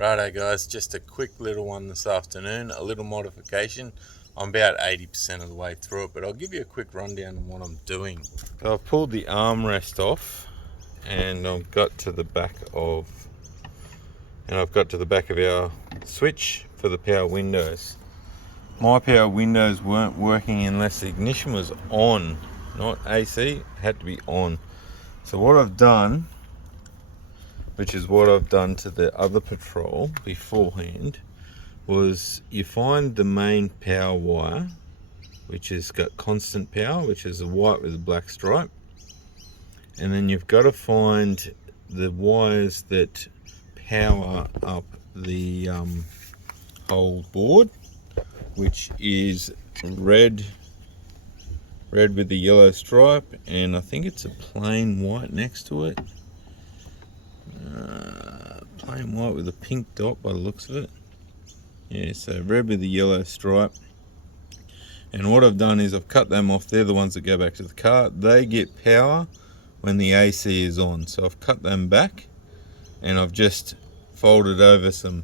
Righto guys, just a quick little one this afternoon, a little modification. I'm about 80% of the way through it, but I'll give you a quick rundown on what I'm doing. So I've pulled the armrest off and I've got to the back of our switch for the power windows. My power windows weren't working unless the ignition was on, not AC, it had to be on. So what I've done, which is what I've done to the other patrol beforehand, was you find the main power wire, which has got constant power, which is a white with a black stripe, and then you've got to find the wires that power up the whole board, which is red with the yellow stripe, and I think it's a plain white next to it. Plain white with a pink dot by the looks of it. Yeah, so red with the yellow stripe. And what I've done is I've cut them off. They're the ones that go back to the car. They get power when the AC is on. So I've cut them back and I've just folded over some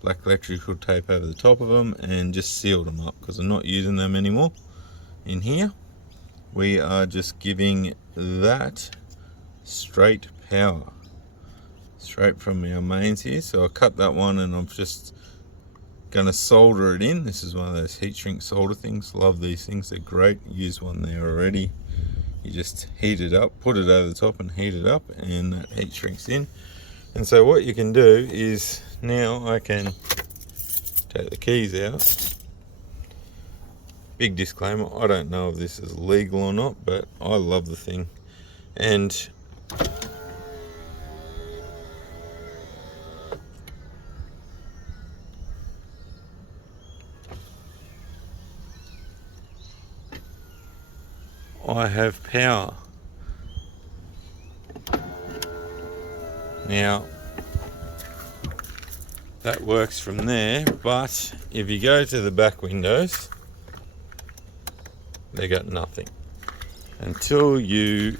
black electrical tape over the top of them and just sealed them up because I'm not using them anymore. In here we are just giving that straight power straight from our mains here. So I cut that one and I'm just gonna solder it in. This is one of those heat shrink solder things. Love these things, they're great. Use one there already. You just heat it up, put it over the top and heat it up, and that heat shrinks in. And so what you can do is, now I can take the keys out. Big disclaimer, I don't know if this is legal or not, but I love the thing. And I have power. Now, that works from there, but if you go to the back windows, they got nothing. Until you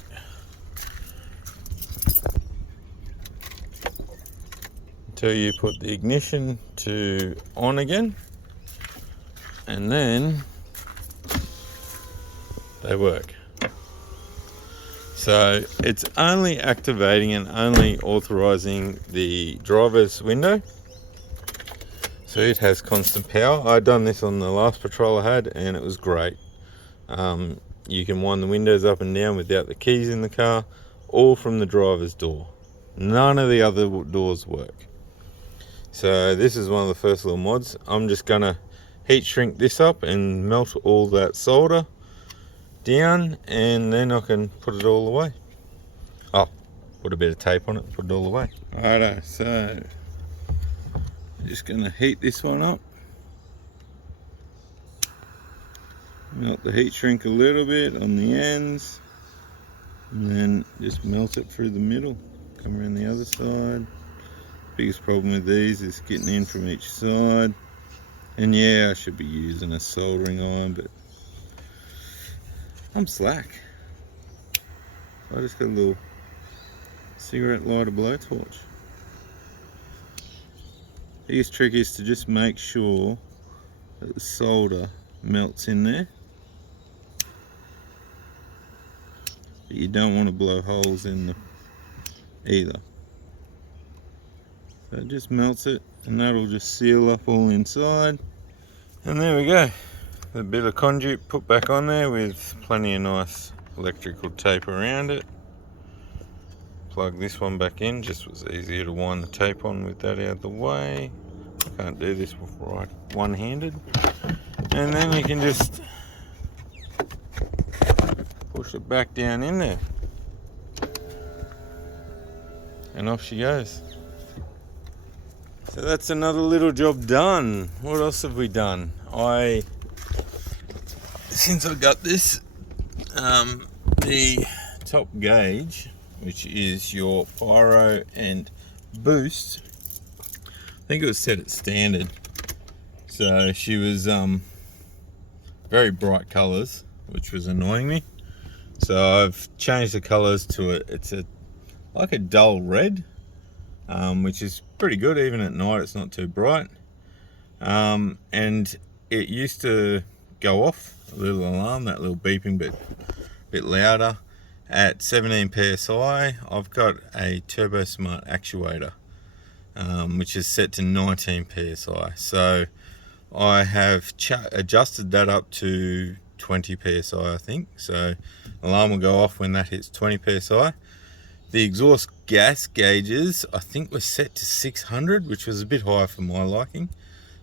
put the ignition to on again, and then they work. So it's only activating and only authorizing the driver's window. So it has constant power. I done this on the last patrol I had and it was great. You can wind the windows up and down without the keys in the car, all from the driver's door. None of the other doors work. So this is one of the first little mods. I'm just gonna heat shrink this up and melt all that solder down, and then I can put it all away. Oh, put a bit of tape on it, put it all away. Righto, so just gonna heat this one up. Melt the heat shrink a little bit on the ends, and then just melt it through the middle. Come around the other side. Biggest problem with these is getting in from each side. And yeah, I should be using a soldering iron, but I'm slack. I just got a little cigarette lighter blowtorch. Biggest trick is to just make sure that the solder melts in there. But you don't want to blow holes in the either. So it just melts it, and that'll just seal up all inside. And there we go. A bit of conduit put back on there with plenty of nice electrical tape around it. Plug this one back in, just was easier to wind the tape on with that out of the way. I can't do this right one-handed. And then you can just push it back down in there. And off she goes. So that's another little job done. What else have we done? Since I got this, the top gauge, which is your pyro and boost, I think it was set at standard. So she was very bright colors, which was annoying me. So I've changed the colors to it's like a dull red, which is pretty good. Even at night it's not too bright. And it used to go off, a little alarm, that little beeping, but a bit louder. At 17 psi, I've got a Turbo Smart actuator, which is set to 19 psi. So I have adjusted that up to 20 psi, I think. So alarm will go off when that hits 20 psi. The exhaust gas gauges, I think, were set to 600, which was a bit high for my liking.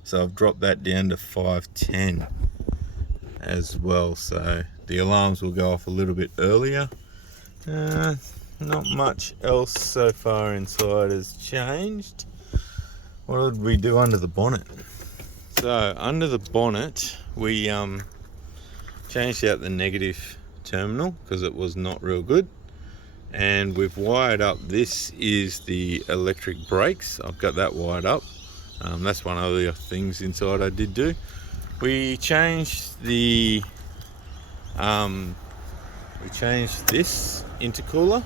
So I've dropped that down to 510 as well. So the alarms will go off a little bit earlier. Not much else so far inside has changed. What did we do under the bonnet? So under the bonnet, we changed out the negative terminal because it was not real good. And we've wired up, this is the electric brakes. I've got that wired up. That's one of the things inside I did do. We changed the this intercooler.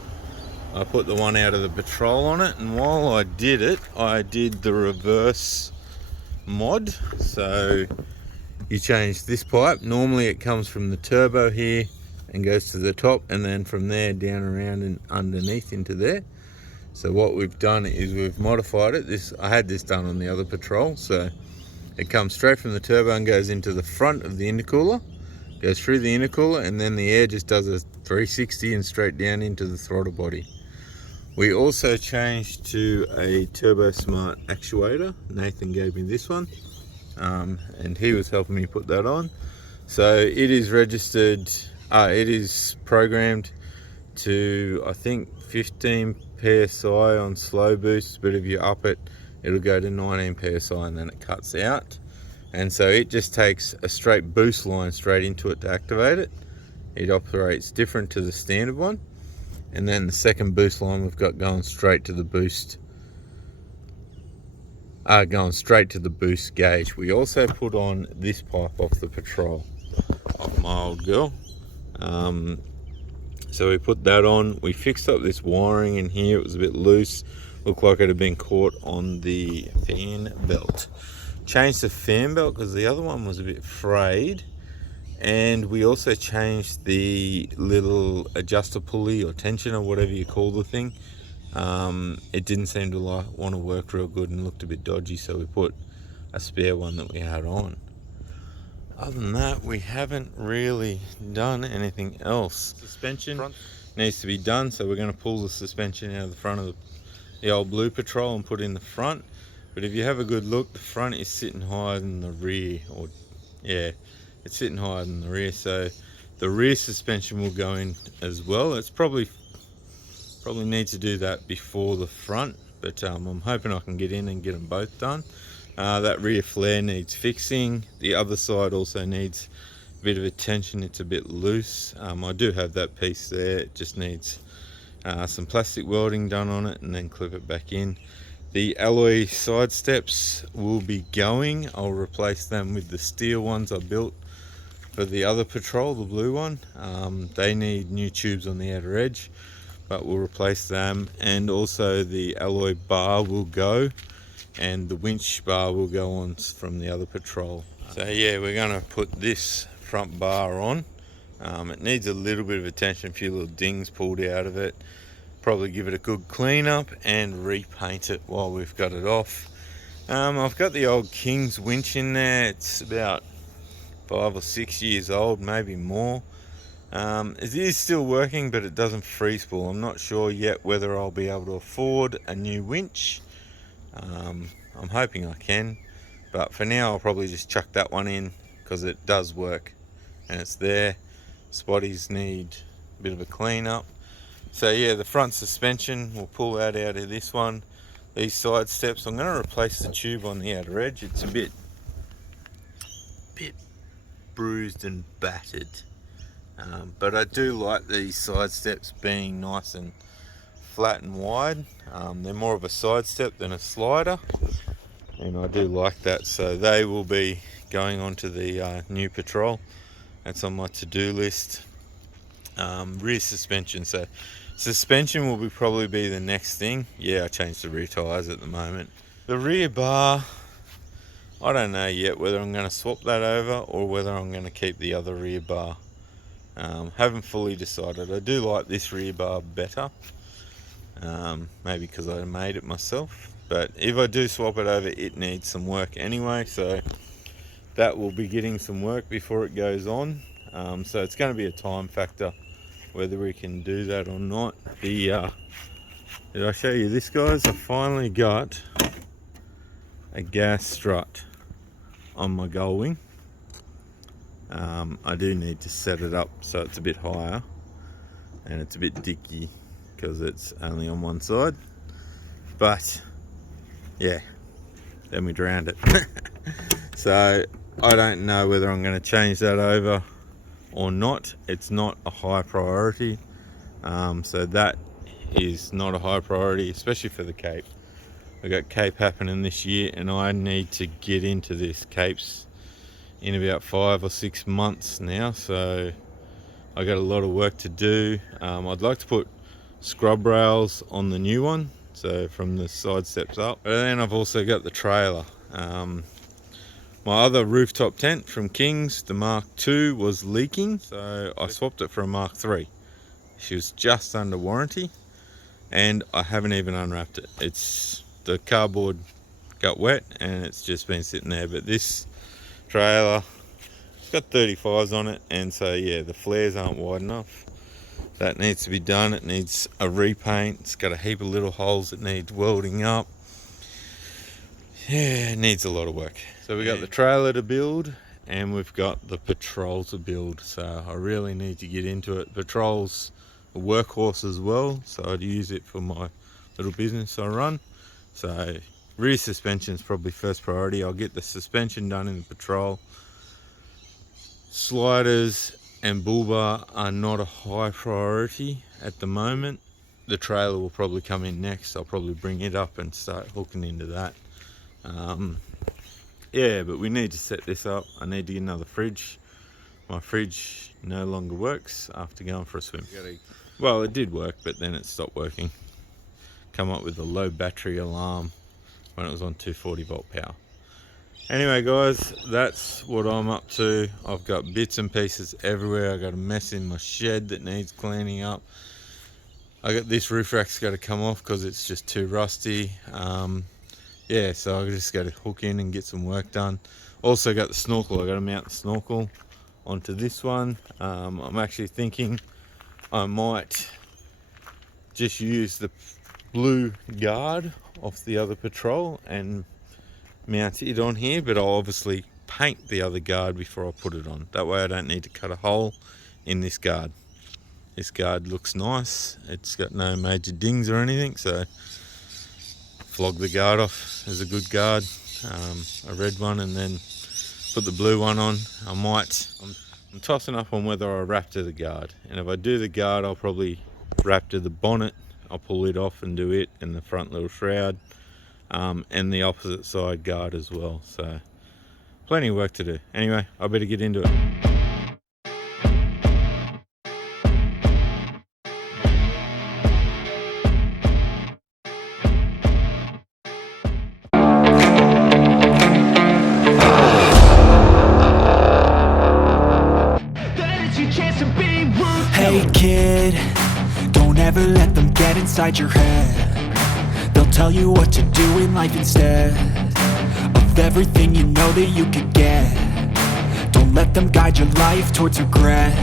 I put the one out of the Patrol on it, and while I did it, I did the reverse mod. So you change this pipe. Normally it comes from the turbo here and goes to the top, and then from there down around and underneath into there. So what we've done is we've modified it. I had this done on the other Patrol, so it comes straight from the turbo and goes into the front of the intercooler, goes through the intercooler, and then the air just does a 360 and straight down into the throttle body. We also changed to a Turbo Smart actuator. Nathan gave me this one, and he was helping me put that on. So it is registered, it is programmed to, I think, 15 psi on slow boost, but if you up it, it'll go to 19 psi and then it cuts out. And so it just takes a straight boost line straight into it to activate it. It operates different to the standard one. And then the second boost line we've got going straight to the boost, gauge. We also put on this pipe off the Patrol, off my old girl. So we put that on. We fixed up this wiring in here. It was a bit loose. Looked like it had been caught on the fan belt. Changed the fan belt because the other one was a bit frayed. And we also changed the little adjuster pulley or tension or whatever you call the thing. It didn't seem to want to work real good and looked a bit dodgy, so we put a spare one that we had on. Other than that, we haven't really done anything else. Suspension needs to be done, so we're going to pull the suspension out of the front of the old Blue Patrol and put it in the front. But if you have a good look, the front is sitting higher than the rear, it's sitting higher than the rear, so the rear suspension will go in as well. It's probably need to do that before the front, but I'm hoping I can get in and get them both done. That rear flare needs fixing. The other side also needs a bit of attention. It's a bit loose. I do have that piece there. It just needs some plastic welding done on it and then clip it back in. The alloy side steps will be going. I'll replace them with the steel ones I built for the other Patrol, the blue one. They need new tubes on the outer edge, but we'll replace them. And also the alloy bar will go, and the winch bar will go on from the other Patrol. So yeah, we're going to put this front bar on. It needs a little bit of attention, a few little dings pulled out of it. Probably give it a good clean up and repaint it while we've got it off. I've got the old King's winch in there. It's about 5 or 6 years old, maybe more. It is still working, but it doesn't free spool. I'm not sure yet whether I'll be able to afford a new winch. I'm hoping I can, but for now I'll probably just chuck that one in because it does work and it's there. Spotties need a bit of a clean up. So yeah, the front suspension, we'll pull that out of this one. These side steps, I'm going to replace the tube on the outer edge. It's a bit bruised and battered, but I do like these side steps being nice and flat and wide. They're more of a side step than a slider, and I do like that. So they will be going onto the new Patrol. That's on my to-do list. Rear suspension, so suspension will probably be the next thing. Yeah, I changed the rear tyres at the moment. The rear bar, I don't know yet whether I'm going to swap that over or whether I'm going to keep the other rear bar. Haven't fully decided. I do like this rear bar better, maybe because I made it myself, but if I do swap it over, it needs some work anyway, so that will be getting some work before it goes on. So it's going to be a time factor whether we can do that or not. Did I show you this, guys? I finally got a gas strut on my gull wing. I do need to set it up so it's a bit higher, and it's a bit dicky because it's only on one side, but yeah, then we drowned it. So I don't know whether I'm going to change that over or not. It's not a high priority, so that is not a high priority, especially for the Cape. I got Cape happening this year, and I need to get into this. Cape's in about 5 or 6 months now, so I got a lot of work to do. I'd like to put scrub rails on the new one, so from the side steps up. But then I've also got the trailer. My other rooftop tent from King's, the Mark II, was leaking, so I swapped it for a Mark III. She was just under warranty, and I haven't even unwrapped it. It's the cardboard got wet and it's just been sitting there. But this trailer, it's got 35s on it, and so yeah, the flares aren't wide enough. That needs to be done. It needs a repaint. It's got a heap of little holes that need welding up. Yeah, it needs a lot of work. So we got the trailer to build, and we've got the patrol to build, so I really need to get into it. Patrol's a workhorse as well, so I'd use it for my little business I run. So rear suspension is probably first priority. I'll get the suspension done in the patrol. Sliders and bull bar are not a high priority at the moment. The trailer will probably come in next. I'll probably bring it up and start hooking into that. Yeah, but we need to set this up. I need to get another fridge. My fridge no longer works after going for a swim. Well, it did work, but then it stopped working. Come up with a low battery alarm when it was on 240 volt power. Anyway, guys, that's what I'm up to. I've got bits and pieces everywhere. I got a mess in my shed that needs cleaning up. I got this roof rack's got to come off because it's just too rusty. Yeah, so I just got to hook in and get some work done. Also got the snorkel. I got to mount the snorkel onto this one. I'm actually thinking I might just use the blue guard off the other patrol and mount it on here, but I'll obviously paint the other guard before I put it on. That way I don't need to cut a hole in this guard. This guard looks nice. It's got no major dings or anything, so flog the guard off as a good guard, a red one, and then put the blue one on. I'm tossing up on whether I wrap to the guard, and if I do the guard, I'll probably wrap to the bonnet. I'll pull it off and do it, and the front little shroud, and the opposite side guard as well. So plenty of work to do. Anyway, I better get into it. Hey kid, don't ever let them get inside your head. They'll tell you what to do in life instead of everything you know that you could get. Don't let them guide your life towards regret.